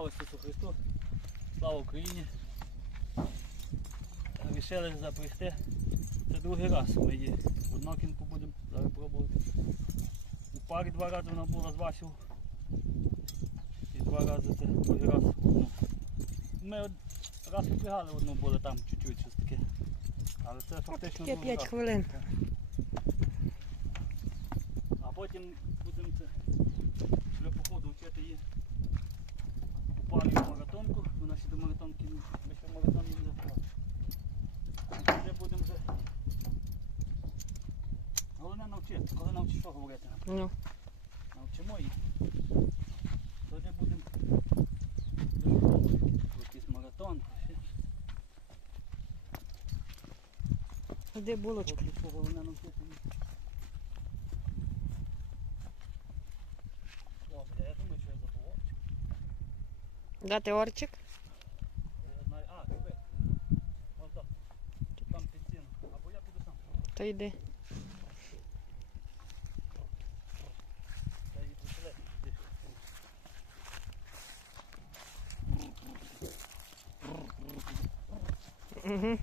Слава Ісусу Христу! Слава Україні! Рішили запрягти. Це другий раз ми її в однокінку будемо зараз пробувати. У парі два рази вона була з Васю. І два рази це другий раз одну. Ми раз випрягали одну були там чуть-чуть щось таке. Але це фактично другий 5 раз. хвилин. А потім будемо це для походу вчити її у парі маратонку. Вона ще до ми ще маратон не записали. Вже будемо вже. Головне навчити. Коли навчиш, що говорити? Ну, Навчимо її. Тоді будемо якийсь маратон. де булочка. Головне навчити її. Добре, я думаю, що я забув. Дати орчик. Я знаю, а, диви. Можна там під стіну. Або я піду сам. То йди. Та її присилай. Угу.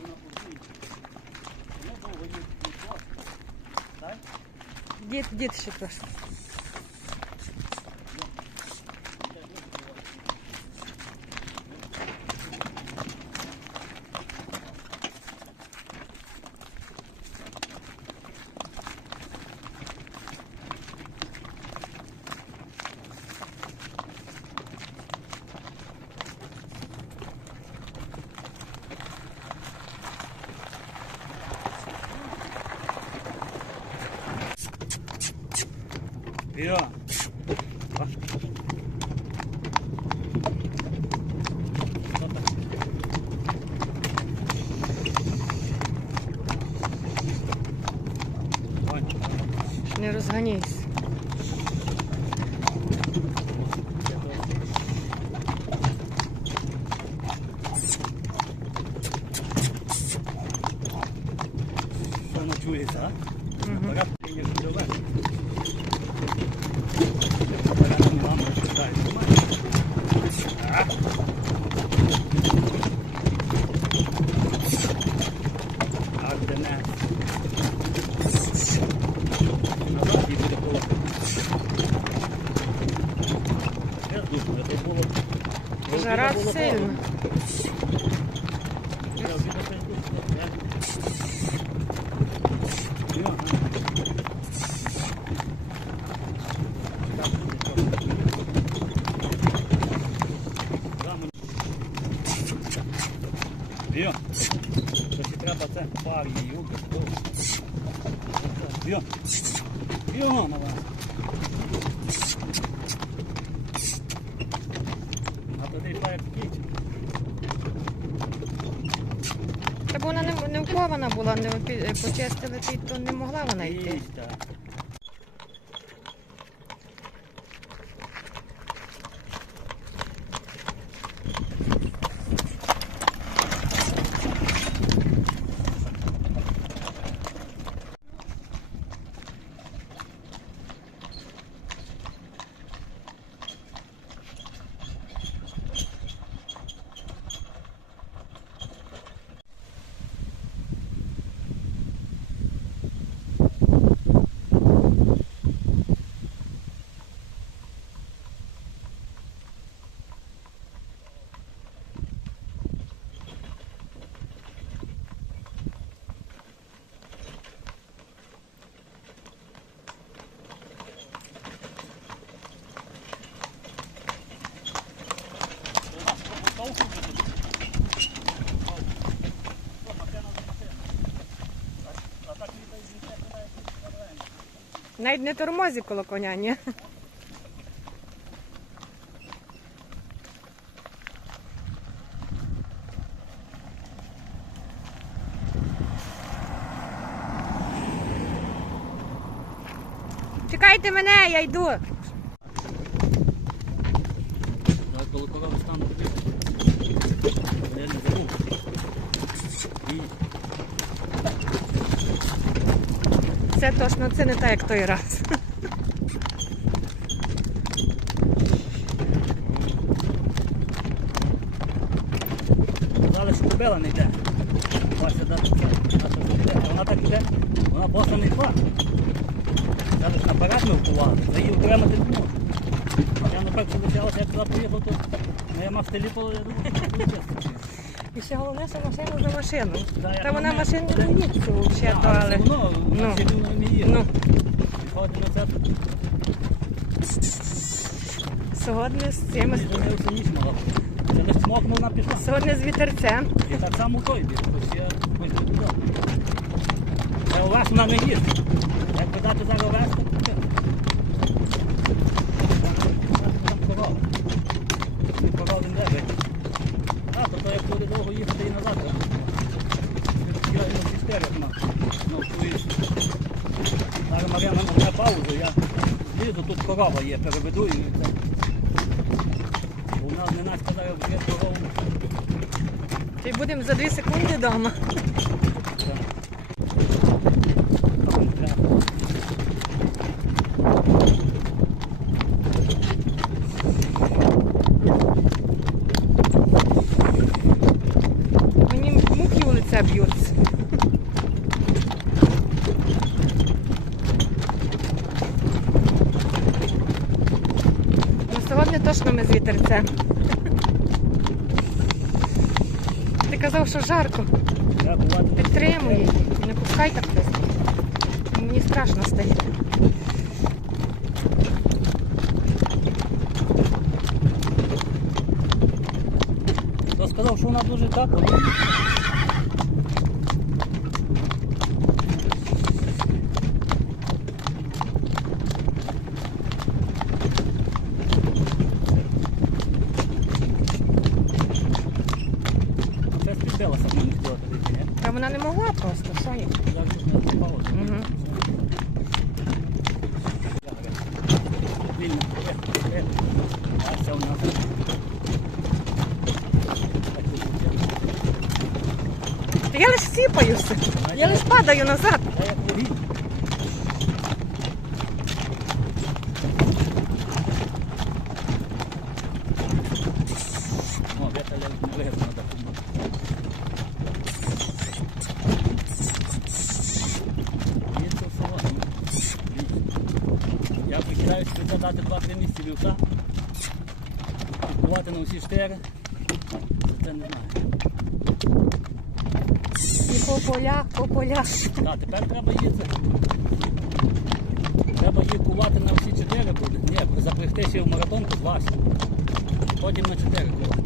Вона подвійна. Воно довго її не класно. Так? Дід, дід ще прошу. 상해 있어. Йо, щось треба це пар її юбки. Йо, йо, на вас. А туди пар кіть. Та бо вона не, не вкована була, не опі- почистили, ти, то не могла вона йти. Їсть, так. Навіть не тормозі коло коня, ні. Чекайте мене, я йду. Це точно, це не так, як той раз. Казали, що кобила не йде. Вася, да. Вона так йде, вона боса не йшла. Казали, що наперед ми вкували, за її окремити не можу. Я напевно як туди поїхав, то ну, я мав стеліпало, я думаю, що. І ще головне, що машину за машину. Та вона мене. машину не їсть взагалі, але. ну, не. Ну, сьогодні з цими. Не оце ніч мала. Це лише смокнув, вона пішла. Сьогодні з вітерцем. І так само той біг, я туди. Це овес вона не їсть. Як би дати зараз овес, то купити. Там корова. І корови не треба. А, то то як і назад. Я йому чотири на, на. Зараз Мар'яна на паузу, я злізу, тут корова є, переведу і це. У нас не нас сказали, є корову. Ти будемо за 2 секунди вдома. Мені муки у лице б'ються. Ну, сьогодні ми. Ти казав, що жарко. Підтримуй. Не пускай так близько. Мені страшно стає. Хто сказав, що вона дуже так? Це спідбилася, вона не хотіла туди йти, ні? Та вона не могла просто, Соня. Зараз тут на паузу. Мгм. Вільно. Е, е. А не могла просто, тут є. Та я лише сіпаюся. Я лише падаю назад. Та як ловіть. О, віталя не виграв, треба Є це все ладно. Я дати 2-3 місяці вівка. Купувати на всі штири. Це не знаю. І по полях, по полях. Так, тепер треба їздити. Треба її кувати на всі чотири буде. Ні, запрягти ще в маратонку з Потім на чотири кувати.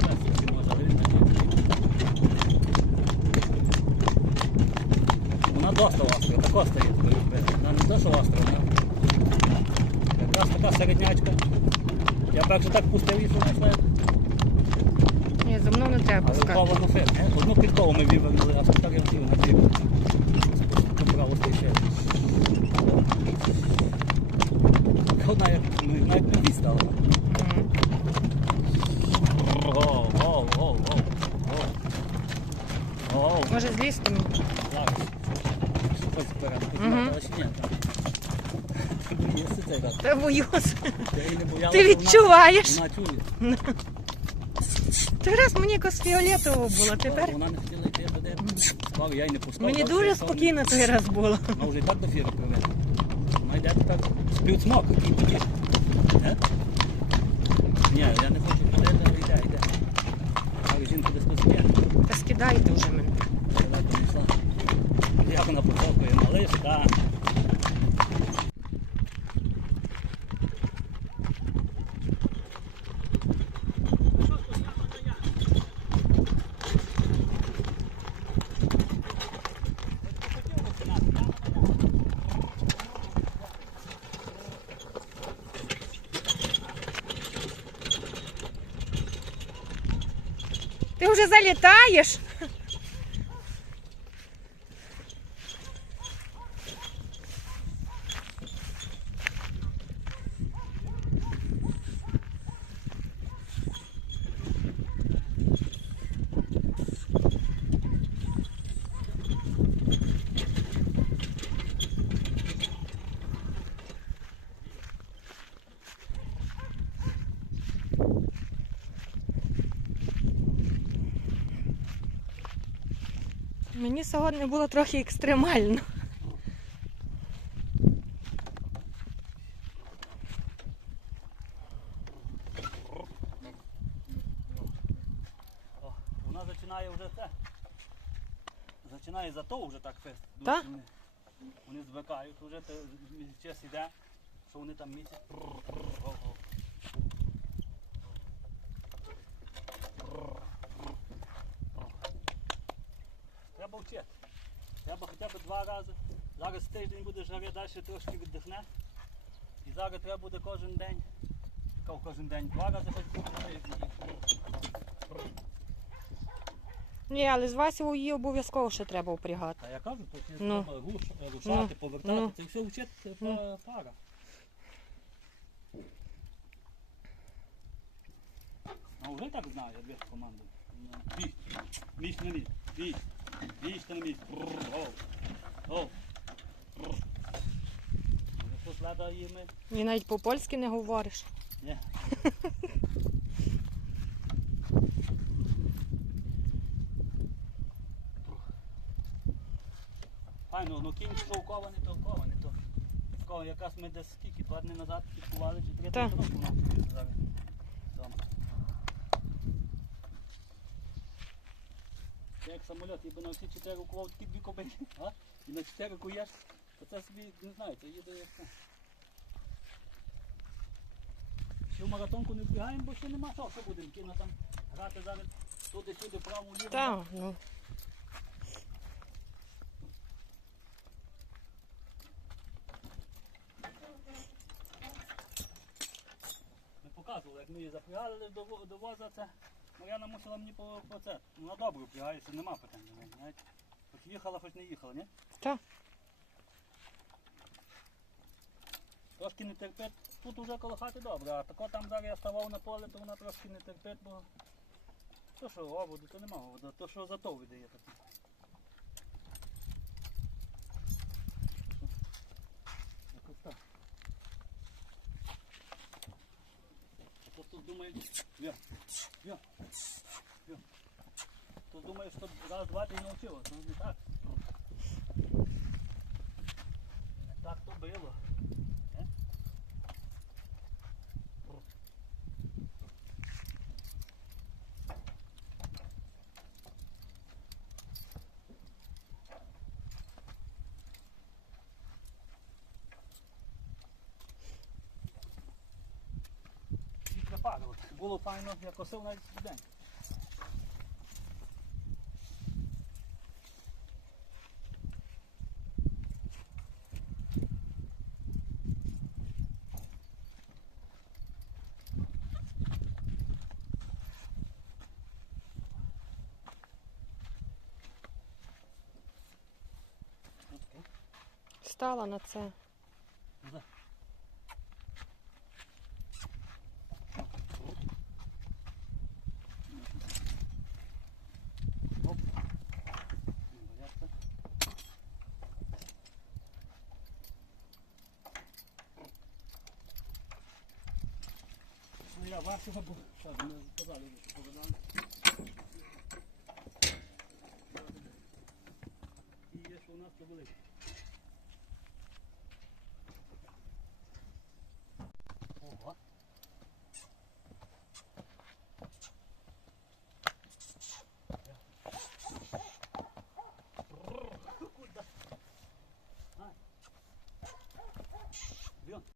Так. Вона доста остра, тако стоїть. Вона не то, що остра, вона якраз така середнячка. Я перше так пустив її, що знайшла. Ні, за мною не треба пускати. на ферму. Одну підкову ми вивернули, а тепер я хотів на дві. Поправо ще. Одна як навіть не стала. Може злізти мені? Зараз. Ось вперед. Мгм. Але ще ні, там. Боїшся цей раз. Та боюсь. Я Ти відчуваєш? Вона чує. Ти раз мені якось фіолетово було, тепер Вона не хотіла йти туди. Спав, я й не пускав. мені дуже спокійно той раз було. Вона вже і так до фіри привела. Вона йде тепер спів смок, який тоді. Е? Ні, я не хочу туди, але йде, йде. Але жінка десь тут є. Та скидайте вже мене. Як вона поцокує, малиш, так. залітаєш. Мені сьогодні було трохи екстремально. О, вона починає вже це. Починає зато вже так фест. Та? Вони, вони звикають, вже час іде, що вони там місяць. Треба вчити. Треба хоча б два рази. Зараз тиждень буде жари, далі трошки віддихне. І зараз треба буде кожен день. Кожен день два рази хоч. Ні, але з Васю її обов'язково ще треба впрягати. А я кажу, то ще Ну. треба руш- рушати, Ну. повертати. Ну. Це все вчити це Ну. пара. А вже так знаю, я дві команди. Ну, Біж, біж на місць, біж, біж на. Бррр. Ну? І навіть по-польськи не говориш. Ні. Файно, ну кінь шовкований. То. Такого якраз ми десь скільки, два дні назад купували, чи три Так. Це як самоліт, ніби на всі чотири уколов такі дві кобилі, а? І на чотири куєш, то це собі, не знаю, це їде як це. Ще в маратонку не вбігаємо, бо ще нема що, що будемо кіно там грати зараз туди-сюди, право ліво. Так, ну. Ми показували, як ми її запрягали до, до воза, це Мар'яна мусила мені по, по це. Вона добре впрягається, нема питань до неї. Хоч їхала, хоч не їхала, ні? Так. Трошки не терпить. Тут уже коло хати добре, а тако там зараз я ставав на поле, то вона трошки не терпить, бо то що оводу, то нема оводу, то що зато видає таке. Тут думає, я, я, я. Хто думає, що раз, два ти навчила, то не так. Не так то було. Е? І припадало. Було файно, я косив навіть день. Стала на це. Ну, я вашого був. Так, ми що повидали. І є, що у нас це велике.